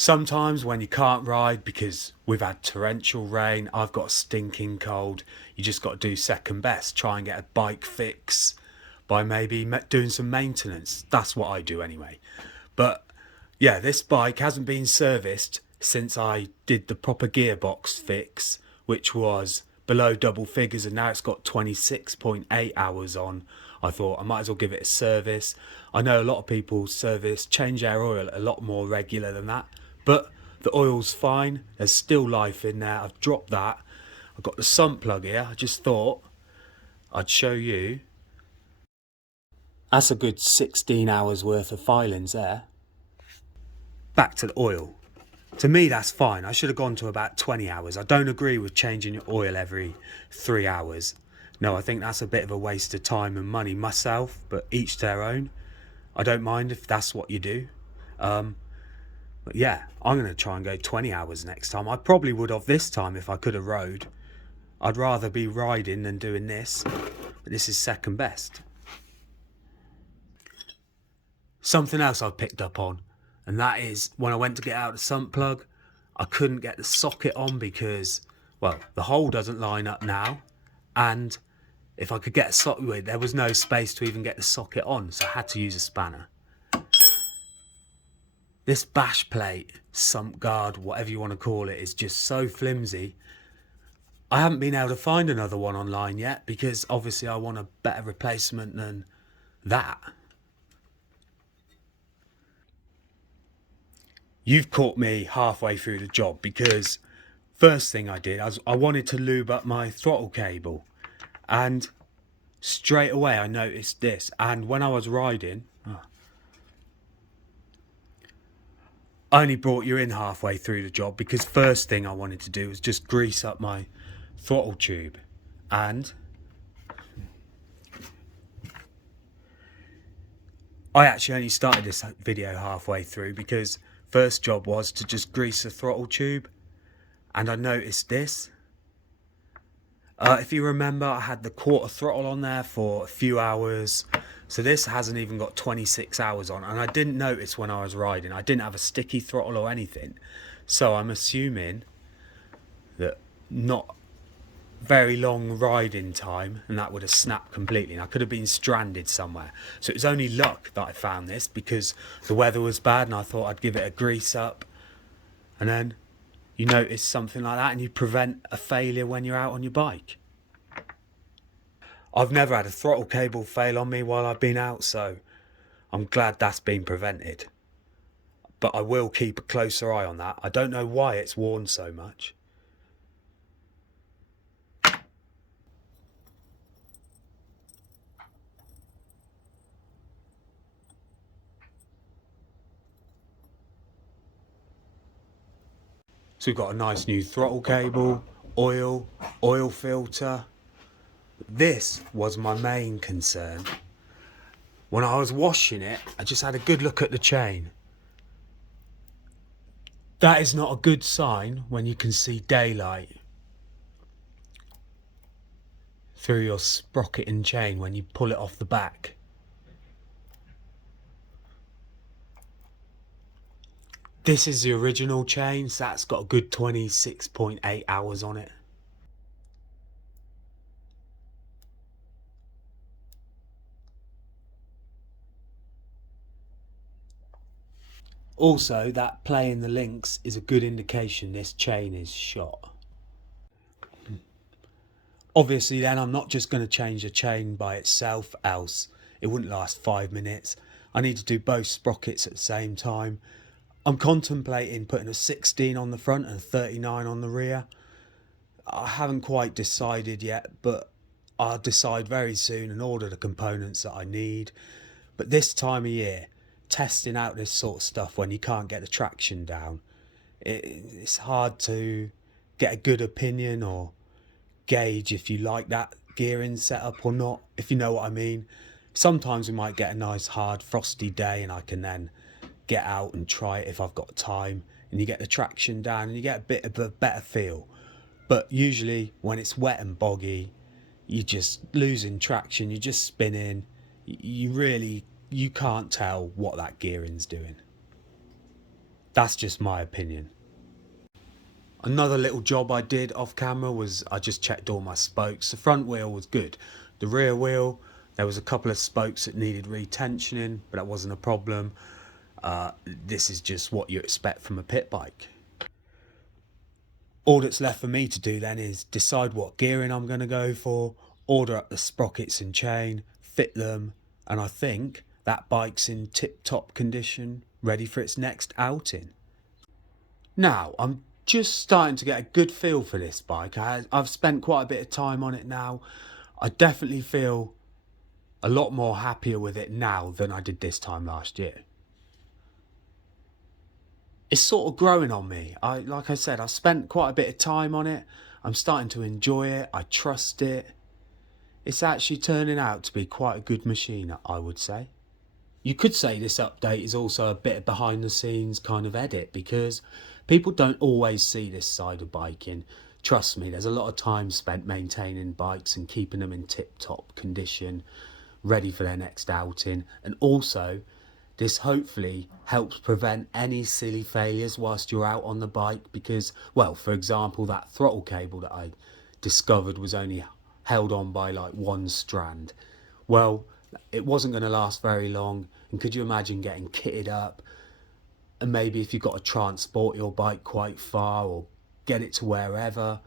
Sometimes when you can't ride because we've had torrential rain, I've got a stinking cold, you just got to do second best. Try and get a bike fix by maybe doing some maintenance. That's what I do anyway. But yeah, this bike hasn't been serviced since I did the proper gearbox fix, which was below double figures, and now it's got 26.8 hours on. I thought I might as well give it a service. I know a lot of people change their oil a lot more regular than that, but the oil's fine. There's still life in there. I've dropped that. I've got the sump plug here. I just thought I'd show you. That's a good 16 hours worth of filings there. Back to the oil. To me, that's fine. I should have gone to about 20 hours. I don't agree with changing your oil every 3 hours. No, I think that's a bit of a waste of time and money myself, but each their own. I don't mind if that's what you do. But yeah, I'm going to try and go 20 hours next time. I probably would have this time if I could have rode. I'd rather be riding than doing this, but this is second best. Something else I've picked up on, and that is when I went to get out the sump plug, I couldn't get the socket on because, well, the hole doesn't line up now, and if I could get a socket, there was no space to even get the socket on, so I had to use a spanner. This bash plate, sump guard, whatever you want to call it, is just so flimsy. I haven't been able to find another one online yet because obviously I want a better replacement than that. You've caught me halfway through the job because first thing I did, I wanted to lube up my throttle cable, and straight away I noticed this. And when I was riding, I only brought you in halfway through the job because first thing I wanted to do was just grease up my throttle tube. And I actually only started this video halfway through because first job was to just grease the throttle tube, and I noticed this. If you remember, I had the quarter throttle on there for a few hours, so this hasn't even got 26 hours on, and I didn't notice when I was riding. I didn't have a sticky throttle or anything, so I'm assuming that not very long riding time and that would have snapped completely and I could have been stranded somewhere. So it was only luck that I found this because the weather was bad and I thought I'd give it a grease up, and then you notice something like that and you prevent a failure when you're out on your bike. I've never had a throttle cable fail on me while I've been out, so I'm glad that's been prevented, but I will keep a closer eye on that. I don't know why it's worn so much. So we've got a nice new throttle cable, oil filter. This was my main concern. When I was washing it, I just had a good look at the chain. That is not a good sign when you can see daylight through your sprocket and chain when you pull it off the back. This is the original chain, so that's got a good 26.8 hours on it. Also, that play in the links is a good indication this chain is shot. Obviously then I'm not just going to change the chain by itself, else it wouldn't last 5 minutes. I need to do both sprockets at the same time. I'm contemplating putting a 16 on the front and a 39 on the rear. I haven't quite decided yet, but I'll decide very soon and order the components that I need. But this time of year, testing out this sort of stuff when you can't get the traction down, it's hard to get a good opinion or gauge if you like that gearing setup or not, if you know what I mean. Sometimes we might get a nice hard frosty day and I can then get out and try it if I've got time, and you get the traction down and you get a bit of a better feel. But usually when it's wet and boggy, you're just losing traction, you're just spinning, you can't tell what that gearing's doing. That's just my opinion. Another little job I did off camera was I just checked all my spokes. The front wheel was good. The rear wheel, there was a couple of spokes that needed retensioning, but that wasn't a problem. This is just what you expect from a pit bike. All that's left for me to do then is decide what gearing I'm going to go for, order up the sprockets and chain, fit them, and I think that bike's in tip-top condition, ready for its next outing. Now, I'm just starting to get a good feel for this bike. I've spent quite a bit of time on it now. I definitely feel a lot more happier with it now than I did this time last year. It's sort of growing on me. Like I said, I've spent quite a bit of time on it. I'm starting to enjoy it. I trust it. It's actually turning out to be quite a good machine, I would say. You could say this update is also a bit of behind the scenes kind of edit, because people don't always see this side of biking. Trust me, there's a lot of time spent maintaining bikes and keeping them in tip-top condition, ready for their next outing. And also, this hopefully helps prevent any silly failures whilst you're out on the bike, because, well, for example, that throttle cable that I discovered was only held on by like one strand. Well, it wasn't going to last very long, and could you imagine getting kitted up, and maybe if you've got to transport your bike quite far or get it to wherever,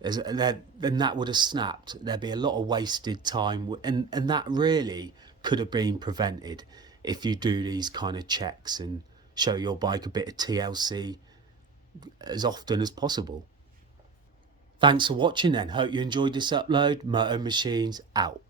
then that would have snapped. There'd be a lot of wasted time, and that really could have been prevented if you do these kind of checks and show your bike a bit of TLC as often as possible. Thanks for watching then. Hope you enjoyed this upload. MOTO Machines out.